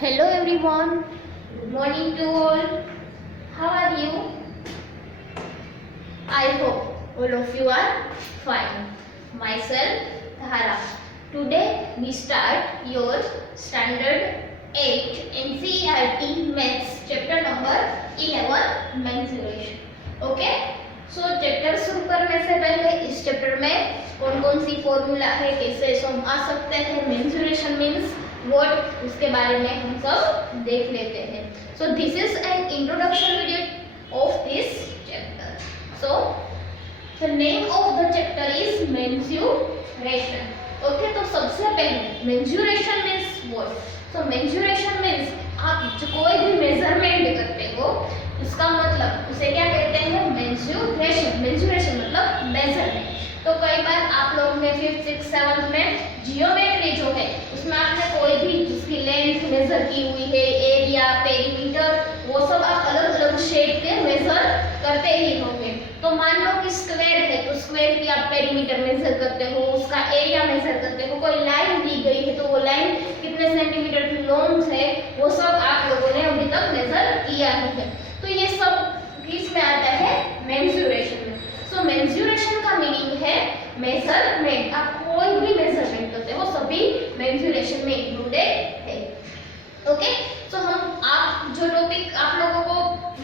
Hello everyone, good morning to all. How are you? I hope all of you are fine. Myself, Dhara. Today we start your standard 8 NCERT Maths chapter number 11 mensuration. Okay, so chapter शुरू करने से पहले इस chapter में कौन कौन सी formula है, कैसे सम आ सकते हैं, मेंसुरेशन मीन्स व्हाट, उसके बारे में हम सब देख लेते हैं. So this is an introduction video of this chapter. So the name of the chapter is mensuration. Okay, तो सबसे पहले mensuration means what. So mensuration means आप जो कोई भी मेजरमेंट करते हो उसका मतलब उसे क्या कहते हैं, मेंसुरेशन. मेंसुरेशन मतलब मेजरमेंट. तो कई बार आप लोग ने 5th 6th 7th में जियोमेट्री जो है उसमें आपने कोई भी जिसकी लेंथ मेजर की हुई है, एरिया, पेरीमीटर, वो सब आप अलग अलग शेप के मेजर करते ही होंगे. तो मान लो कि स्क्वायर है तो स्क्वायर की आप पेरीमीटर मेजर करते हो, उसका एरिया मेजर करते हो. कोई लाइन दी गई है तो वो लाइन कितने सेंटीमीटर की लॉन्ग है वो सब आप लोगों ने अभी तक मेजर किया ही है. तो ये सब किस में आता है, मेंसुरेशन में. सो मेंसुरेशन का मीनिंग है मेजरमेंट. आप कोई भी मेजरमेंट करते हो सभी मेंसुरेशन में इंक्लूडेड है. ओके, सो हम आप जो टॉपिक आप लोगों को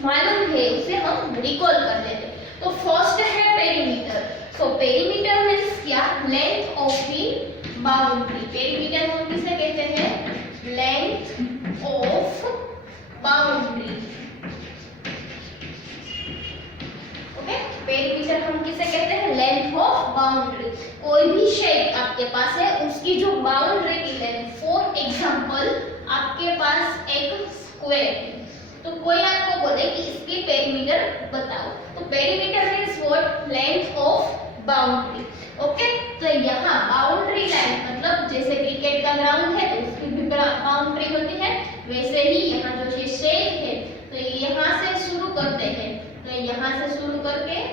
मालूम है उसे हम रिकॉल कर लेते हैं. तो फर्स्ट है पेरीमीटर. सो पेरीमीटर मींस क्या, length of the boundary. Perimeter हम किसे कहते हैं, लेंथ ऑफ बाउंड्री. पेरीमीटर हम किसे कहते हैं, लेंथ ऑफ बाउंड्री. कोई भी शेप आपके पास है उसकी जो बाउंड्री की लेंथ, फॉर एग्जांपल आपके पास एक स्क्वायर है तो कोई आपको बोले कि इसकी पेरीमीटर बताओ, तो perimeter means what, length of boundary. Okay, तो यहाँ बाउंड्री लाइन मतलब जैसे क्रिकेट का ग्राउंड है तो उसकी भी बाउंड्री होती है, वैसे ही यहाँ जो शेप है तो यहाँ से शुरू करते हैं, तो यहाँ से शुरू करके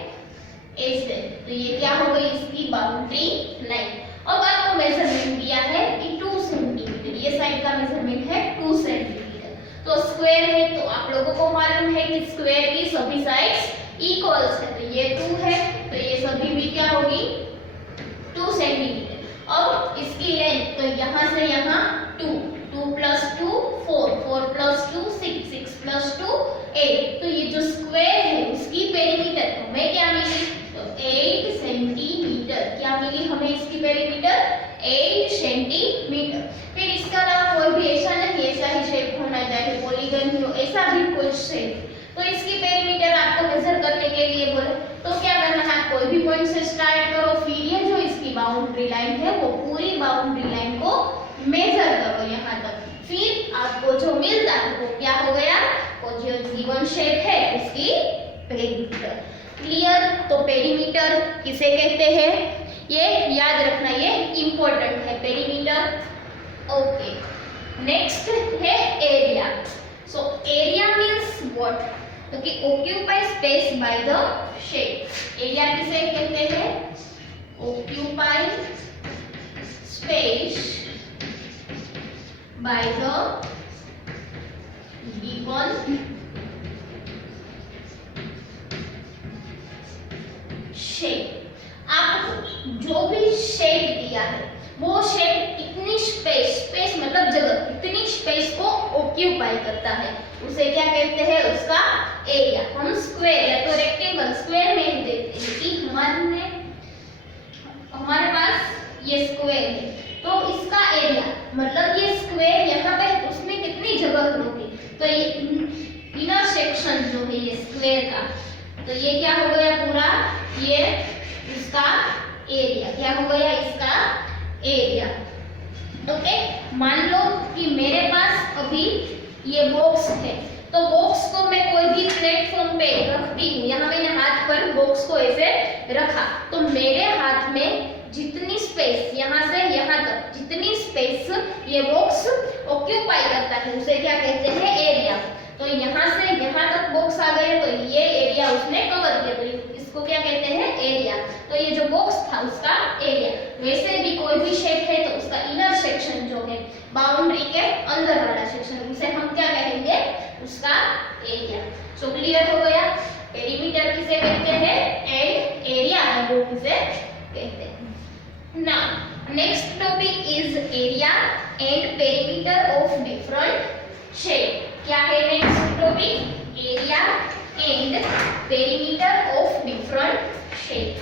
ऐसे, तो ये क्या हो गई, इसकी बाउंड्री लाइन. अब आपको मेजरमेंट दिया है कि 2 सेंटीमीटर, ये साइड का मेजरमेंट है 2 सेंटीमीटर. तो स्क्वायर है तो आप लोगों को मालूम है कि स्क्वायर की सभी साइड्स इक्वल्स है, तो ये 2 है तो ये सभी भी क्या होगी 2 सेंटीमीटर. अब इसकी लेंथ, तो यहाँ से यहाँ 2, 2 + 2 4, 4 + 2 6, 6 + 2 8. तो ये जो स्क्वायर है उसकी पेरीमीटर हमें क्या मिली, तो 8 सेंटीमीटर. क्या मिली हमें इसकी पेरीमीटर, 8 सेंटीमीटर. फिर इसके अलावा कोई भी ऐसा नहीं, ऐसा ही शेप होना चाहिए, पॉलीगन ही हो, ऐसा भी कुछ शेप. तो इसकी पेरीमीटर आपको मेजर करने के लिए बोले तो क्या करना है, कोई भी पॉइंट से स्टार्ट करो, फिर ये जो इसकी बाउंड्री लाइन है वो पूरी बाउंड्री लाइन को मेजर करो यहाँ तक. फिर आपको जो मिलता है वो क्या हो गया, वो जो गिवन शेप है उसकी पेरीमीटर. क्लियर. तो पेरीमीटर किसे कहते हैं ये याद रखना, ये इंपॉर्टेंट है पेरीमीटर. ओके, नेक्स्ट है area. So area means what, तो कि occupy space by the shape. Area किसे कहते हैं, occupy space by the given shape. आपको जो भी शेप दिया है वो शेप कितनी स्पेस मतलब जगह, कितनी स्पेस को ऑक्यूपाई करता है उसे क्या कहते हैं, उसका एरिया. हम स्क्वायर या तो रेक्टेंगल, स्क्वायर में ही देखते हैं कि हमारे पास ये स्क्वायर है तो इसका एरिया मतलब ये स्क्वायर यहाँ पे है उसमें कितनी जगह होगी, तो ये इनर सेक्शन जो है ये स्क्वायर का, तो ये क्या हो गया पूरा, ये इसका एरिया. क्या हो गया, इसका एरिया. ओके, मान लो कि मेरे पास अभी ये बॉक्स है तो बॉक्स को मैं कोई भी प्लेटफॉर्म पे रखती हूँ, यहाँ मैंने हाथ पर बॉक्स को ऐसे रखा तो मेरे हाथ में जितनी स्पेस यहाँ से यहाँ तक जितनी स्पेस ये बॉक्स ऑक्यूपाई करता है उसे क्या कहते हैं, एरिया. तो यहाँ से यहाँ तक बॉक्स आ गए तो ये एरिया उसने कवर किया तो इसको क्या कहते हैं, एरिया. तो ये जो बॉक्स था उसका एरिया. वैसे भी कोई भी शेप है तो उसका इनर सेक्शन जो है बाउंड्री के अंदर वाला सेक्शन डायमेंशन, उसे हम क्या कहेंगे, उसका एरिया। सो क्लियर हो गया, पेरीमीटर किसे कहते हैं एंड एरिया है वो किसे कहते हैं। Now next topic is area and perimeter of different shape. क्या है next topic, area and perimeter of different shape.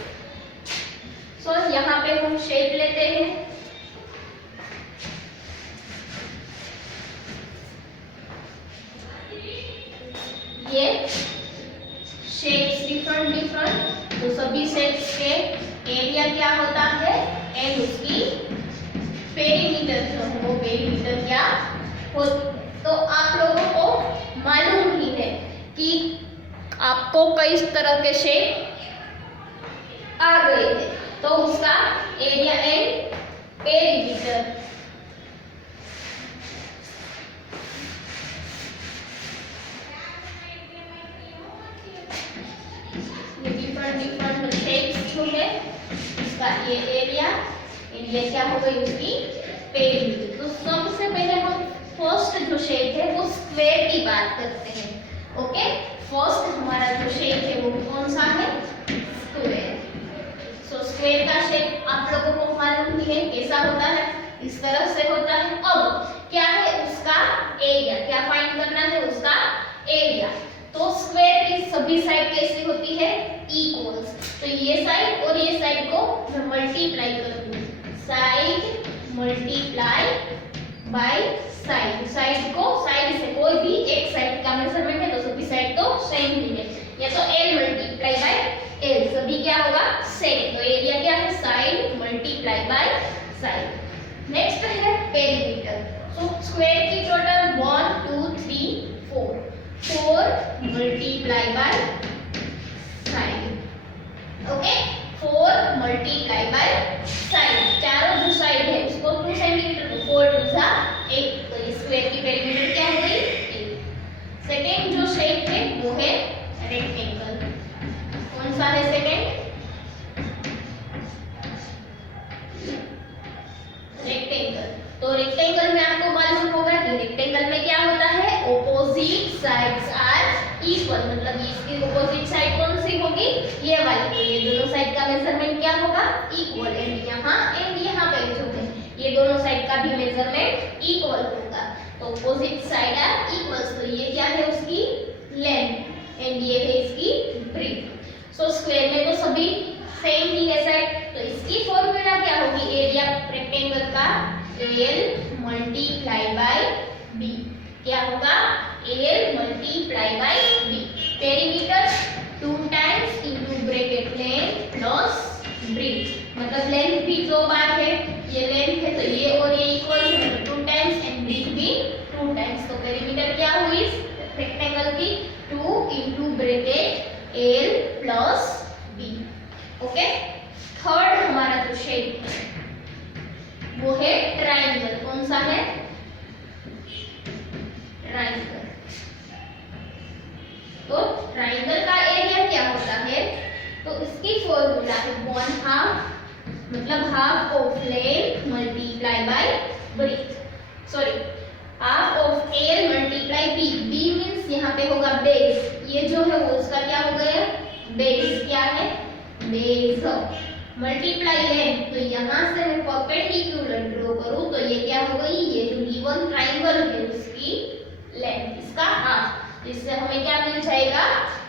So यहाँ पे हम शेप लेते हैं, ये शेप्स डिफरेंट, तो सभी शेप्स के एरिया क्या होता है एंड उसकी पेरीमीटर जो है वो पेरीमीटर क्या होती है। तो आप लोगों को मालूम ही है कि आपको कई तरह के शेप आ गए थे, तो उसका area and perimeter different shapes जो है उसका ये एरिया एंड ये क्या हो गई उसकी पेरीमीटर। तो सबसे पहले हम फर्स्ट जो शेप है वो स्क्वायर की बात करते हैं। ओके, फर्स्ट हमारा जो शेप है वो कौन सा है, स्क्वायर। सो स्क्वायर का शेप आप लोगों को मालूम ही है कैसा होता है, इस तरह से होता है। अब क्या है उसका एरिया, क्या फाइंड करना है उसका एरिया। तो स्क्वायर की सभी साइड कैसी होती है, इक्वल्स। तो ये साइड और ये साइड को मैं मल्टीप्लाई करूंगी, side multiply by side. Side को साइड से कोई भी एक साइड का मेजरमेंट है तो सभी साइड तो सेम ही है, या तो l मल्टीप्लाई बाय l, सभी क्या होगा सेम। तो एरिया क्या है, side multiply by side. Next है पेरीमीटर। सो स्क्वायर की total 1 2 3 4, 4 multiply by side. Okay, 4 multiply by side, चारों जो साइड है उसको 2 सेंटीमीटर, तो 4 2 जा 8, तो इस स्क्वायर की पेरीमीटर क्या हो गई 8। सेकंड जो शेप है वो है रेक्टेंगल। कौन सा है सेकंड, रेक्टेंगल। तो रेक्टेंगल में आपको मालूम होगा कि रेक्टेंगल में क्या होता है, ऑपोजिट साइड्स आर इक्वल, मतलब इसकी ऑपोजिट साइड कौन सी होगी, ये वाली। तो ये दोनों साइड का मेजरमेंट क्या होगा, इक्वल। एंड यहाँ पे जो है ये दोनों साइड का भी मेजरमेंट इक्वल होगा। तो ऑपोजिट साइड आर इक्वल्स, तो ये क्या है उसकी लेंथ एंड ये है इसकी ब्रेथ। सो स्क्वायर में तो सभी सेम ही है साइड, तो इसकी फॉर्मूला क्या होगी, एरिया रेक्टेंगल का l मल्टीप्लाई बाय b, क्या होगा l multiply by b। Perimeter 2 times into bracket length plus breadth, मतलब लेंथ भी 2 बार है, ये लेंथ है तो ये और ये इक्वल है, 2 टाइम्स एंड ब्रेथ भी 2 टाइम्स। तो पेरीमीटर क्या हुई रेक्टेंगल की, 2 into bracket l plus b। Okay, third हमारा जो शेप है वो है ट्रायंगल। कौन सा है, ट्रायंगल। तो ट्रायंगल का एरिया क्या होता है, तो इसकी फॉर्मूला है 1/2, मतलब half of length multiply by breath, sorry half of l multiply b। b means यहाँ पे होगा बेस, ये जो है वो उसका क्या हो गया बेस, क्या है बेस मल्टीप्लाई लेंथ। तो यहाँ से मैं परपेंडिकुलर ड्रॉ करूं तो ये क्या हो गई, ये जो गिवन ट्रायंगल है उसकी लेंथ, इसका हाफ। इससे हमें क्या मिल जाएगा,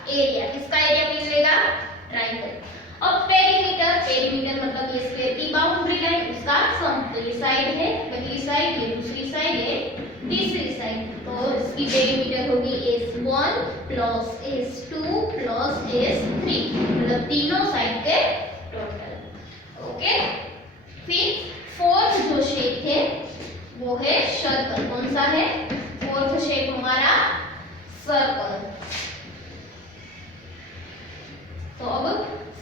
एरिया। किसका एरिया मिलेगा, ट्रायंगल। अब पेरीमीटर, पेरीमीटर मतलब ये स्क्वायर की बाउंड्री लाइन, उसका सम। तो ये साइड है पहली साइड, ये दूसरी साइड है तीसरी साइड, तो इसकी पेरीमीटर होगी S1 plus S2 plus S3, मतलब तीनों साइड के टोटल। ओके, फिर फोर्थ जो शेप है वो है सर्कल। कौन सा है, फोर्थ शेप हमारा सर्कल। तो अब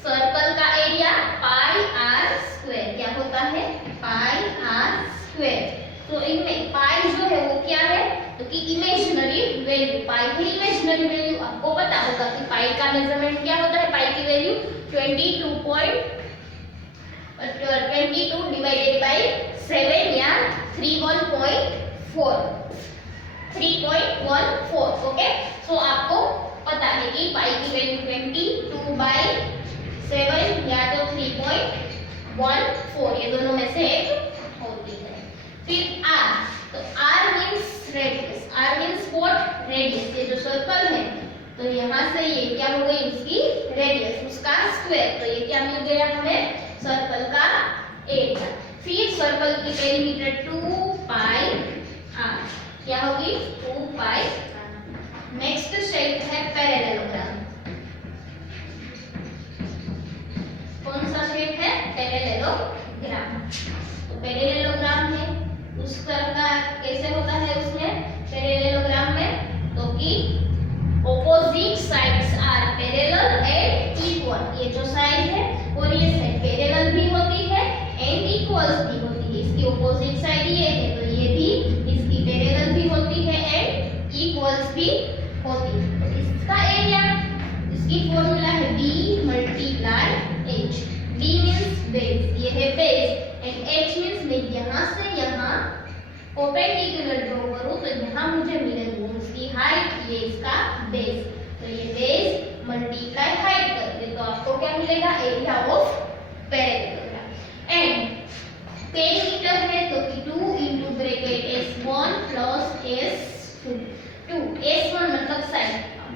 सर्कल का एरिया पाई आर स्क्वायर, क्या होता है पाई आर स्क्वायर। तो इनमें पाई जो है वो क्या है, तो कि इमेजिनरी वैल्यू, पाई की इमेजिनरी वैल्यू। आपको पता होगा कि पाई का मेजरमेंट क्या होता है, पाई की वैल्यू 22 डिवाइडेड बाय 7 या 31.4, 1 4। ओके, सो आपको पता है कि पाई की वैल्यू 22/7 या तो 3.14, ये दोनों में से एक होती है। फिर r, तो r means radius, r means what, radius. ये जो सर्कल है तो यहाँ से ये क्या हो गई, उसकी रेडियस, उसका स्क्वायर। तो ये क्या मिल गया हमें, सर्कल का एरिया। फिर सर्कल की पेरीमीटर 2πr, क्या होगी 2πr। नेक्स्ट शेप है पैरेललोग्राम। कौन सा शेप है, पैरेललोग्राम। तो पैरेललोग्राम है उस तरह का कैसे होता है उसमें पैरेललोग्राम में, तो कि opposite sides are parallel and equal. ये जो साइड है और ये साइड पैरेलल भी होती है एंड इक्वल्स भी होती है। इसकी ऑपोजिट साइड ये है तो ये भी इसकी पैरेलल भी होती है एंड इक्वल्स भी होती है। तो इसका एरिया, इसकी फॉर्मूला है b multiply h। b means base, ये है बेस, एंड h मींस मैं यहाँ से यहाँ परपेंडिकुलर ड्रॉ करूं तो यहाँ मुझे मिलेगा उसकी हाइट, ये इसका बेस। तो ये बेस मल्टीप्लाई हाइट कर दे तो आपको क्या मिलेगा, area of parallelogram. And perimeter है तो कि 2 into bracket s1 plus s2। s1 मतलब साइड,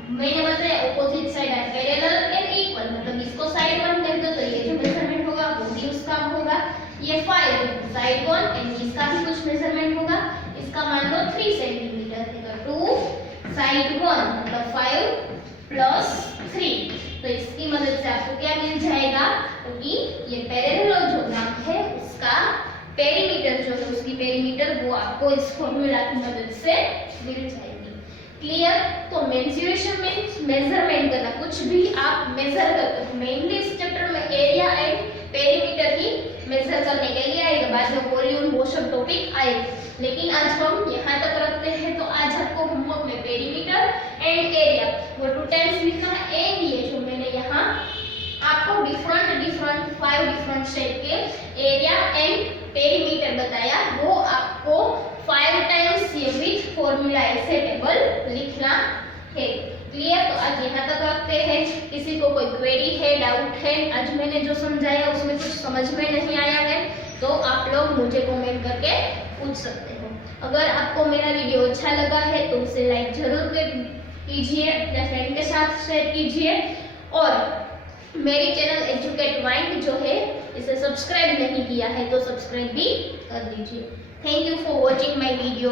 मैंने बताया ऑपोजिट साइड है पैरेलल एंड इक्वल, मतलब इसको साइड 1 कर दो तो ये जो मेजरमेंट होगा वो भी उसका होगा। ये 5 साइड 1 एंड इसका भी कुछ मेजरमेंट होगा, इसका मान लो 3 सेंटीमीटर है तो 2 साइड 1 मतलब 5 प्लस 3। तो इसकी मदद से आपको क्या मिल जाएगा, क्योंकि ये पैरेललोग्राम है उसका पेरीमीटर जो है उसकी पेरीमीटर वो आपको इस फॉर्मूला की मदद से मिल जाएगी। क्लियर। तो मेंसुरेशन मींस मेजरमेंट करना, कुछ भी आप मेजर करते हो। मेनली इस चैप्टर में एरिया एंड पेरीमीटर ही मेजर करने के लिए आएगा, बाद में वॉल्यूम वो सब टॉपिक आएगा, लेकिन आज हम यहाँ तक रखते हैं। तो आज आपको होमवर्क में पेरीमीटर एंड एरिया वो 2 टाइम्स लिखना है, एंड ये जो मैंने यहाँ आपको डिफरेंट 5 डिफरेंट शेप के एरिया एंड पेरीमीटर बताया वो आपको 5 टाइम्स ये विथ फॉर्मूला ऐसे टेबल लिखना है। क्लियर। तो आज यहाँ तक रखते हैं। किसी को कोई क्वेरी है, डाउट है, आज मैंने जो समझाया उसमें कुछ समझ में नहीं आया है तो आप लोग मुझे कमेंट करके पूछ सकते हो। अगर आपको मेरा वीडियो अच्छा लगा है तो उसे लाइक जरूर कीजिए, अपने फ्रेंड के साथ शेयर कीजिए, और मेरी चैनल एजुकेट माइंड जो है इसे सब्सक्राइब नहीं किया है तो सब्सक्राइब भी कर दीजिए। Thank you for watching my video.